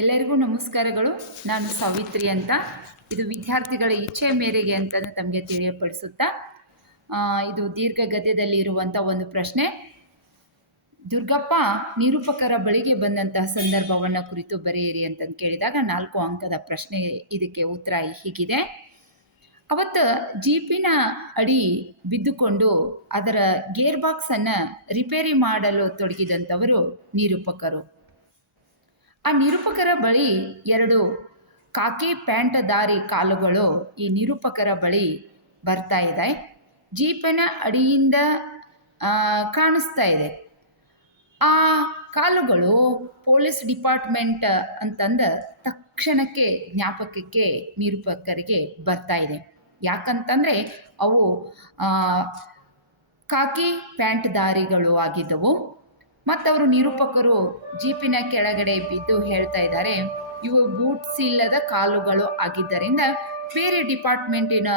ಎಲ್ಲರಿಗೂ ನಮಸ್ಕಾರಗಳು. ನಾನು ಸಾವಿತ್ರಿ ಅಂತ. ಇದು ವಿದ್ಯಾರ್ಥಿಗಳ ಇಚ್ಛೆ ಮೇರೆಗೆ ಅಂತ ತಮಗೆ ತಿಳಿಯಪಡಿಸುತ್ತಾ, ಇದು ದೀರ್ಘ ಗದ್ಯದಲ್ಲಿ ಇರುವಂಥ ಒಂದು ಪ್ರಶ್ನೆ. ದುರ್ಗಪ್ಪ ನಿರೂಪಕರ ಬಳಿಗೆ ಬಂದಂತಹ ಸಂದರ್ಭವನ್ನು ಕುರಿತು ಬರೆಯಿರಿ ಅಂತಂದು ಕೇಳಿದಾಗ 4 ಅಂಕದ ಪ್ರಶ್ನೆ. ಇದಕ್ಕೆ ಉತ್ತರ ಹೀಗಿದೆ. ಅವತ್ತು ಜೀಪಿನ ಅಡಿ ಬಿದ್ದುಕೊಂಡು ಅದರ ಗೇರ್ ಬಾಕ್ಸನ್ನು ರಿಪೇರಿ ಮಾಡಲು ತೊಡಗಿದಂಥವರು ನಿರೂಪಕರು. ಆ ನಿರೂಪಕರ ಬಳಿ 2 ಕಾಕಿ ಪ್ಯಾಂಟದಾರಿ ಕಾಲುಗಳು ಈ ನಿರೂಪಕರ ಬಳಿ ಬರ್ತಾ ಇದೆ. ಜೀಪಿನ ಅಡಿಯಿಂದ ಕಾಣಿಸ್ತಾ ಇದೆ. ಆ ಕಾಲುಗಳು ಪೊಲೀಸ್ ಡಿಪಾರ್ಟ್ಮೆಂಟ್ ಅಂತಂದ ತಕ್ಷಣಕ್ಕೆ ಜ್ಞಾಪಕಕ್ಕೆ ನಿರೂಪಕರಿಗೆ ಬರ್ತಾ ಇದೆ. ಯಾಕಂತಂದರೆ ಅವು ಕಾಕಿ ಪ್ಯಾಂಟ್ದಾರಿಗಳು ಆಗಿದ್ದವು. ಮತ್ತವರು ನಿರೂಪಕರು ಜೀಪಿನ ಕೆಳಗಡೆ ಬಿದ್ದು ಹೇಳ್ತಾ ಇದ್ದಾರೆ, ಇವು ಬೂಟ್ಸ್ ಇಲ್ಲದ ಕಾಲುಗಳು ಆಗಿದ್ದರಿಂದ ಬೇರೆ ಡಿಪಾರ್ಟ್ಮೆಂಟಿನ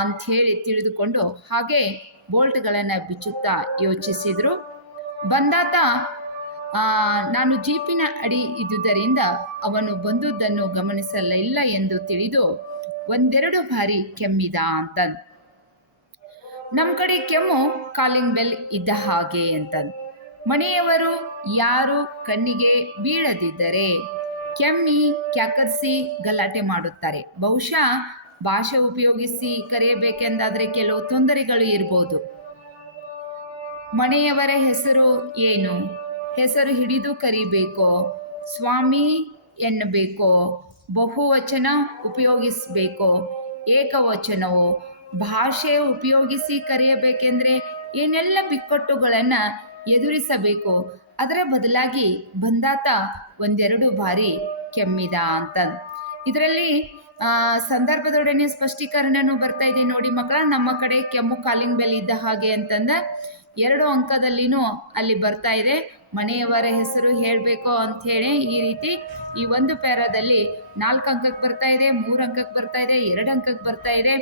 ಅಂಥೇಳಿ ತಿಳಿದುಕೊಂಡು ಹಾಗೆ ಬೋಲ್ಟ್ಗಳನ್ನು ಬಿಚ್ಚುತ್ತಾ ಯೋಚಿಸಿದರು. ಬಂದಾತ ನಾನು ಜೀಪಿನ ಅಡಿ ಇದ್ದುದರಿಂದ ಅವನು ಬಂದುದನ್ನು ಗಮನಿಸಲಿಲ್ಲ ಎಂದು ತಿಳಿದು 1-2 ಬಾರಿ ಕೆಮ್ಮಿದ ಅಂತ. ನಮ್ಮ ಕಡೆ ಕೆಮ್ಮು ಕಾಲಿಂಗ್ ಬೆಲ್ ಇದ್ದ ಹಾಗೆ ಅಂತ. ಮನೆಯವರು ಯಾರು ಕಣ್ಣಿಗೆ ಬೀಳದಿದ್ದರೆ ಕೆಮ್ಮಿ ಕ್ಯಾಕರಿಸಿ ಗಲಾಟೆ ಮಾಡುತ್ತಾರೆ. ಬಹುಶಃ ಭಾಷೆ ಉಪಯೋಗಿಸಿ ಕರೆಯಬೇಕೆಂದಾದರೆ ಕೆಲವು ತೊಂದರೆಗಳು ಇರ್ಬೋದು. ಮನೆಯವರ ಹೆಸರು ಏನು? ಹೆಸರು ಹಿಡಿದು ಕರಿಬೇಕೋ, ಸ್ವಾಮಿ ಎನ್ನಬೇಕೋ, ಬಹುವಚನ ಉಪಯೋಗಿಸಬೇಕೋ, ಏಕವಚನವೋ? ಭಾಷೆ ಉಪಯೋಗಿಸಿ ಕರೆಯಬೇಕೆಂದರೆ ಏನೆಲ್ಲ ಬಿಕ್ಕಟ್ಟುಗಳನ್ನು ಎದುರಿಸಬೇಕು. ಅದರ ಬದಲಾಗಿ ಬಂದಾತ 1-2 ಬಾರಿ ಕೆಮ್ಮಿದ ಅಂತ. ಇದರಲ್ಲಿ ಸಂದರ್ಭದೊಡನೆ ಸ್ಪಷ್ಟೀಕರಣನೂ ಬರ್ತಾ ಇದೆ ನೋಡಿ ಮಕ್ಕಳ. ನಮ್ಮ ಕಡೆ ಕೆಮ್ಮು ಕಾಲಿಂಗ್ ಬೆಲ್ ಇದ್ದ ಹಾಗೆ ಅಂತಂದ 2 ಅಂಕದಲ್ಲಿನೂ ಅಲ್ಲಿ ಬರ್ತಾ ಇದೆ. ಮನೆಯವರ ಹೆಸರು ಹೇಳಬೇಕು ಅಂಥೇಳಿ ಈ ರೀತಿ ಈ ಒಂದು ಪ್ಯಾರಾದಲ್ಲಿ 4 ಅಂಕಕ್ಕೆ ಬರ್ತಾ ಇದೆ, 3 ಅಂಕಕ್ಕೆ ಬರ್ತಾ ಇದೆ, 2 ಅಂಕಕ್ಕೆ ಬರ್ತಾ ಇದೆ.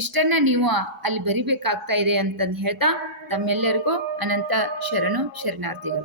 ಇಷ್ಟನ್ನು ನೀವು ಅಲ್ಲಿ ಬರಿಬೇಕಾಗ್ತಾ ಇದೆ ಅಂತಂದು ಹೇಳ್ತಾ ತಮ್ಮೆಲ್ಲರಿಗೂ ಅನಂತ ಶರಣಾರ್ಥಿಗಳು.